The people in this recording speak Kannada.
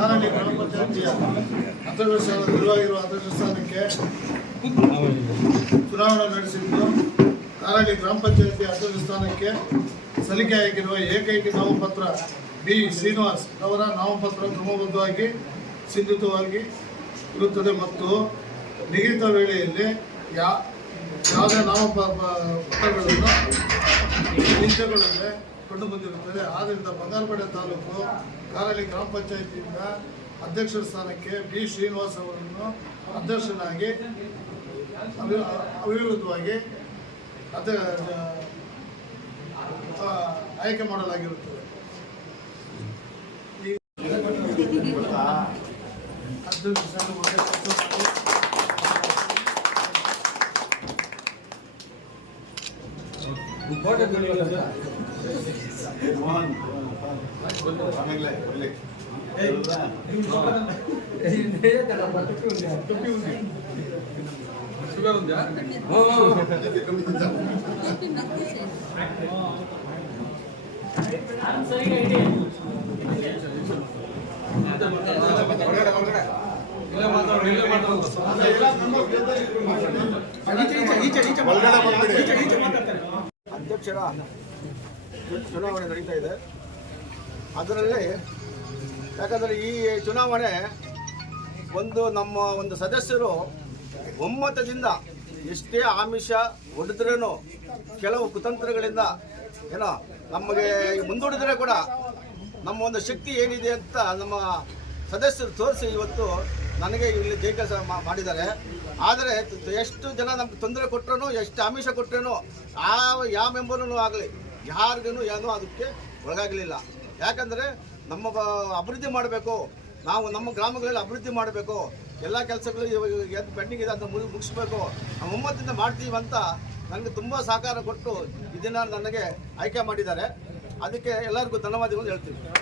ನಾರಾಯಣಿ ಗ್ರಾಮ ಚುನಾವಣೆ ನಡೆಸಿದ್ದು. ಹಾಗಾಗಿ ಗ್ರಾಮ ಪಂಚಾಯತಿ ಅಧ್ಯಕ್ಷ ಸ್ಥಾನಕ್ಕೆ ಸಲ್ಲಿಕೆಯಾಗಿರುವ ಏಕೈಕ ನಾಮಪತ್ರ ಬಿ. ಶ್ರೀನಿವಾಸ್ ಅವರ ನಾಮಪತ್ರ ಕ್ರಮಬದ್ಧವಾಗಿ ಸಿದ್ಧತವಾಗಿ ಇರುತ್ತದೆ ಮತ್ತು ನಿಗದಿತ ವೇಳೆಯಲ್ಲಿ ಯಾ, ಯಾವುದೇ ನಾಮಪತ್ರಗಳನ್ನು ಕಂಡು ಬಂದಿರುತ್ತದೆ. ಆದ್ದರಿಂದ ಬಂಗಾರಪೇಟೆ ತಾಲೂಕು ಕಾರಲಿ ಗ್ರಾಮ ಪಂಚಾಯತಿಯಿಂದ ಅಧ್ಯಕ್ಷರ ಸ್ಥಾನಕ್ಕೆ ಬಿ. ಶ್ರೀನಿವಾಸ್ ಅವರನ್ನು ಅಧ್ಯಕ್ಷನಾಗಿ ಅವಿ- ಅವಿರೋಧವಾಗಿ ಅದ ಆ, ಆಯ್ಕೆ ಮಾಡಲಾಗಿರುತ್ತದೆ. ಈ ಅಧ್ಯಕ್ಷ ಸ್ಥಾನಕ್ಕೆ ಅಧ್ಯಕ್ಷರ ಚುನಾವಣೆ ನಡೀತಾ ಇದೆ. ಅದರಲ್ಲಿ ಯಾಕಂದರೆ ಈ ಚುನಾವಣೆ ಒಂದು ನಮ್ಮ ಒಂದು ಸದಸ್ಯರು ಒಮ್ಮತದಿಂದ ಎಷ್ಟೇ ಆಮಿಷ ಹೊಡೆದ್ರೂ ಕೆಲವು ಕುತಂತ್ರಗಳಿಂದ ಏನೋ ನಮಗೆ ಮುಂದೂಡಿದ್ರೆ ಕೂಡ ನಮ್ಮ ಒಂದು ಶಕ್ತಿ ಏನಿದೆ ಅಂತ ನಮ್ಮ ಸದಸ್ಯರು ತೋರಿಸಿ ಇವತ್ತು ನನಗೆ ಇಲ್ಲಿ ಜೈ ಕೆಲಸ ಮಾಡಿದ್ದಾರೆ. ಆದರೆ ಎಷ್ಟು ಜನ ನಮ್ಗೆ ತೊಂದರೆ ಕೊಟ್ಟರು ಎಷ್ಟು ಆಮಿಷ ಕೊಟ್ಟರು ಆ ಯಾವ ಮೆಂಬರ್ನೂ ಆಗಲಿ ಯಾರಿಗೂ ಏನೂ ಅದಕ್ಕೆ ಒಳಗಾಗಲಿಲ್ಲ. ಯಾಕಂದರೆ ನಮ್ಮ ಅಭಿವೃದ್ಧಿ ಮಾಡಬೇಕು. ನಾವು ನಮ್ಮ ಗ್ರಾಮಗಳಲ್ಲಿ ಅಭಿವೃದ್ಧಿ ಮಾಡಬೇಕು. ಎಲ್ಲ ಕೆಲಸಗಳು ಏನು ಪೆಂಡಿಂಗ್ ಇದೆ ಅಂತ ಮುಗಿ- ಮುಗಿಸ್ಬೇಕು. ನಮ್ಮ ಒಮ್ಮತ್ತಿಂದ ಮಾಡ್ತೀವಿ ಅಂತ ನನಗೆ ತುಂಬ ಸಹಕಾರ ಕೊಟ್ಟು ಇದನ್ನು ನನಗೆ ಆಯ್ಕೆ ಮಾಡಿದ್ದಾರೆ. ಅದಕ್ಕೆ ಎಲ್ಲರಿಗೂ ಧನ್ಯವಾದಗಳು ಹೇಳ್ತೀನಿ